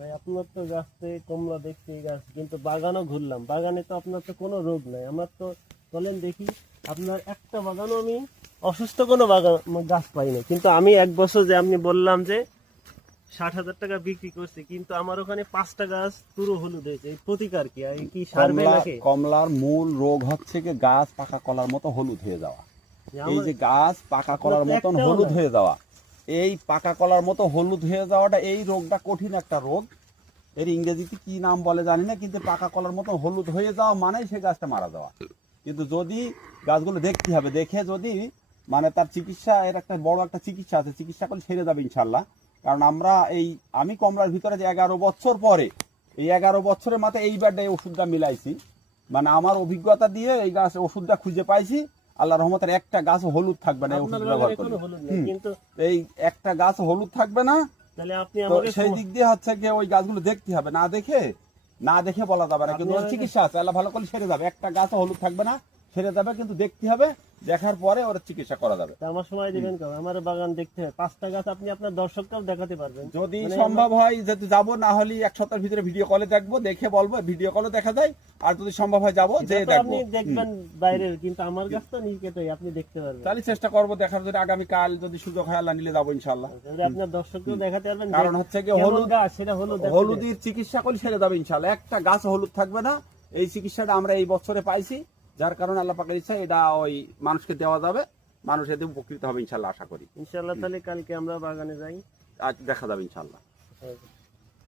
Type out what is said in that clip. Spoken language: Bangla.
ভাই আপনার তো গাছে কমলা দেখছি গাছ, কিন্তু বাগানও ঘুরলাম, বাগানে তো আপনার তো কোনো রোগ নাই। আমার তো বলেন দেখি, আপনার একটা বাগানও আমি অসুস্থ কোনো বাগান গাছ পাইনি। কিন্তু আমি এক বছর যে আপনি বললাম যে 60,000 টাকা বিক্রি করছি, কিন্তু আমার ওখানে 5টা গাছ পুরো হলুদ হয়েছে। এই প্রতিকার কি? আর কি সারবে নাকি? কমলার মূল রোগ হচ্ছে কি গাছ পাকা কলার মতো হলুদ হয়ে যাওয়া। এই যে গাছ পাকা কলার মতন হলুদ হয়ে যাওয়া, এই পাকা কলার মতো হলুদ হয়ে যাওয়াটা, এই রোগটা কঠিন একটা রোগ। এর ইংরেজিতে কি নাম বলে জানি না, কিন্তু পাকা কলার মতো হলুদ হয়ে যাওয়া মানে সেই গাছটা মারা যাওয়া। কিন্তু যদি গাছগুলো দেখতে হবে, দেখে যদি মানে তার চিকিৎসা, এর একটা বড় একটা চিকিৎসা আছে, চিকিৎসা করলে সেরে যাবে ইনশাল্লাহ। কারণ আমি কমলার ভিতরে যে 11 বছর পরে, এই 11 বছরের মাথায় এইবার এই ওষুধটা মিলাইছি, মানে আমার অভিজ্ঞতা দিয়ে এই গাছ ওষুধটা খুঁজে পাইছি। আল্লাহ রহমতের একটা গাছ হলুদ থাকবে না এই ওষুধ ব্যবহার করে। কিন্তু এই একটা গাছ হলুদ থাকবে না। তাহলে আপনি তো আমাকে সেই দিক দিয়ে হচ্ছে কি ওই গাছগুলো দেখতে হবে, না দেখে বলা যাবে না। কিন্তু ওর চিকিৎসা আছে, আল্লাহ ভালো করে সেরে যাবে। একটা গাছ হলুদ থাকবে না, সেরে যাবে, কিন্তু দেখতে হবে, দেখার পরে ওর চিকিৎসা করা যাবে। আমার সময় দিবেন কবে? আমার বাগান দেখতে হবে, 5টা গাছ আপনি আপনার দর্শককেও দেখাতে পারবেন যদি সম্ভব হয়, যেহেতু যাবো, না হলে এক সপ্তাহের ভিতরে ভিডিও কলে দেখবো, দেখে বলবো, ভিডিও কলে দেখা যায়। আর যদি সম্ভব হয় যাবো, যে দেখবো। আপনি দেখবেন বাইরের, কিন্তু আমার গাছ তো নিকেটাই আপনি দেখতে পারবেন। তাহলে চেষ্টা করবো দেখার জন্য। আগামীকাল যদি সুযোগ হয় আল্লাহ নিলে যাবো ইনশাল্লাহ। আপনার দর্শককেও দেখাতে পারবেন। কারণ হচ্ছে কি হলুদ গাছ, সেটা হলুদের চিকিৎসা করলে সেরে যাবে ইনশাল্লাহ। একটা গাছ হলুদ থাকবে না, এই চিকিৎসাটা আমরা এই বছরে পাইছি, যার কারণে আল্লাহ পাকের ইচ্ছা এটা ওই মানুষকে দেওয়া যাবে, মানুষ এতে উপকৃত হবে ইনশাল্লাহ, আশা করি। ইনশাল্লাহ। তাহলে কালকে আমরা বাগানে যাই, আজ দেখা যাবে ইনশাল্লাহ।